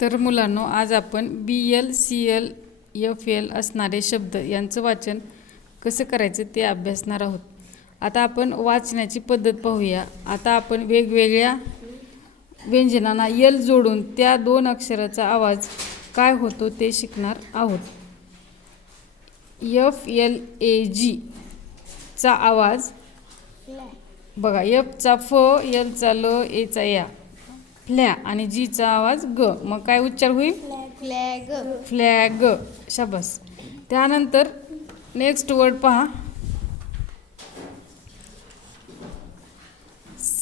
तर मुलांनो, आज आपण BL, CL, FL असणारे शब्द यांचं वाचन कसं करायचं ते अभ्यासणार आहोत. आता आपण वाचण्याची पद्धत पाहूया. आता आपण वेगवेगळ्या व्यंजनांना यल जोडून त्या दोन अक्षराचा आवाज काय होतो ते शिकणार आहोत. FLAG चा आवाज बघा. F चा फ, L चा ल, A चा या, फ्लॅ आणि G चा आवाज ग. मग काय उच्चार होईल? फ्लॅग. फ्लॅग. शाबास. त्यानंतर नेक्स्ट वर्ड पहा.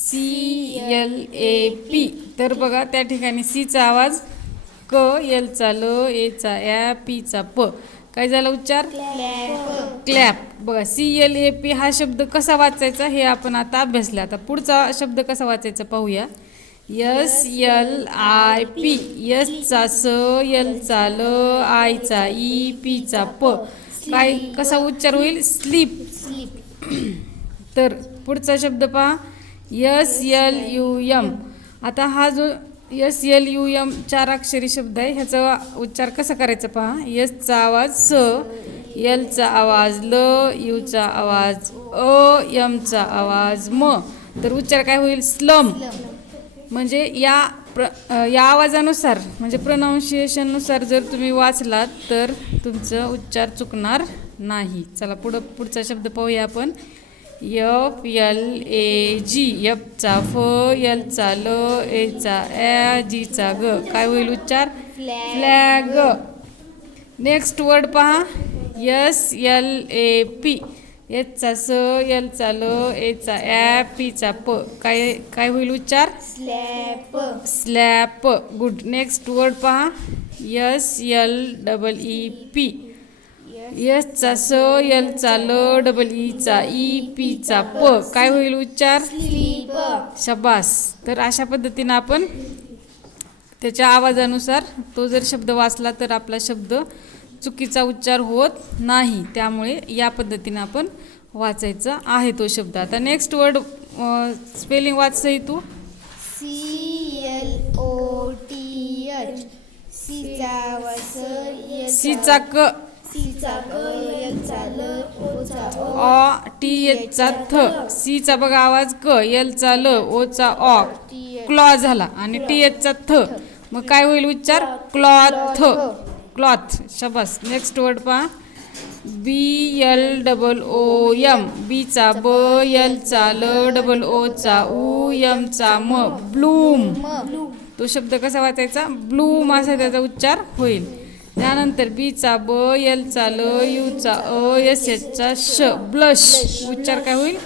CLAP. तर बघा त्या ठिकाणी C चा आवाज क, L चा ल, A चा या, P चा प. काय झाला उच्चार? क्लॅप. बघा CLAP हा शब्द कसा वाचायचा हे आपण आता अभ्यासला. आता पुढचा शब्द कसा वाचायचा पाहूया. SLIP. S चा स, L चा ल, I चा ई, P चा प. काय कसा उच्चार होईल? स्लीप. तर पुढचा शब्द पहा. SLUM. आता हा जो SLUM 4 अक्षरी शब्द आहे, ह्याचा उच्चार कसा करायचा पहा. S चा आवाज स, L चा आवाज ल, U चा आवाज अ, M चा आवाज म. तर उच्चार काय होईल? स्लम. म्हणजे या आवाजानुसार म्हणजे प्रोनाऊन्सिएशननुसार जर तुम्ही वाचलात तर तुमचं उच्चार चुकणार नाही. चला पुढचा शब्द पाहूया आपण. FLAG. F चा फ, L चा ल, A चा ॲ, G चा ग. काय होईल उच्चार? फ्लॅग. नेक्स्ट वर्ड पहा. SLAP. S चा स, L चा ल, A चा ॲ, P चा प. काय होईल उच्चार? Slap. Slap. Good. Next word पहा. SLEEP. S चा स, L चा ल, E चा ई, P चा प. काय होईल उच्चार? स्लीप. शाबास. तर अशा पद्धतीनं आपण त्याच्या आवाजानुसार तो जर शब्द वाचला तर आपला शब्द चुकीचा उच्चार होत नाही. त्यामुळे या पद्धतीनं आपण वाचायचा आहे तो शब्द. आता नेक्स्ट वर्ड स्पेलिंग वाच सही तू. CLOTH. C चा वस, C चा क, C चा क, L चा ल, O चा ओ, TH चा थ. C चा बघा आवाज क, L चा ल, O चा ऑ, क्लॉ झाला आणि TH चा थ. मग काय होईल उच्चार? क्लॉथ. क्लॉथ. शाबास. नेक्स्ट वर्ड पहा. BLOOM. B चा ब, L चा ल, O चा उ, M चा म, ब्लूम. तो शब्द कसा वाचायचा? ब्लूम असा त्याचा उच्चार होईल. त्यानंतर B चा ब, L चा ल, U चा अ, SH चा श, ब्लश. उच्चार काय होईल?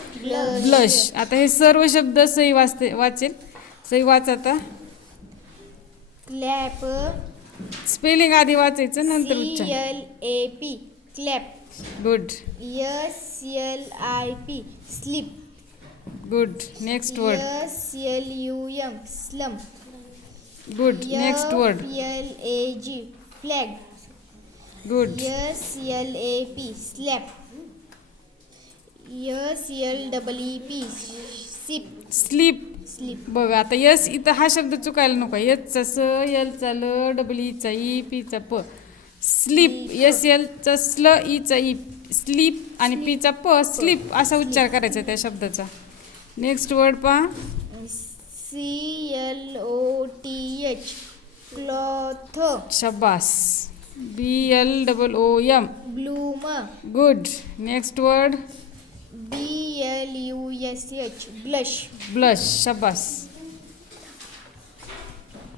ब्लश. आता हे सर्व शब्द सही वाचेल. सही वाच आता. क्लॅप. स्पेलिंग आधी वाचायचं नंतर उच्चार. CLAP. Clap. Good. SLIP. Slip. Good. Next word. SLUM. Slum. Good. Next word. FLAG. Flag. Good. SLAP. Slap. SLEEP. Sip. Sleep. Sleep. बघा आता यस इथं हा शब्द चुकायला नको. एस चा स, L चा ल, E चा ई, P चा प. स्लीप. SL चा स्ल, ई चा ई, स्लीप आणि P चा प, स्लीप असा उच्चार करायचा त्या शब्दाचा. नेक्स्ट वर्ड पहा. CLOTH. क्लॉथ. शाबास. BLOOM. Bloom. Good. Next word. BLUSH. Blush. Blush. शाबास.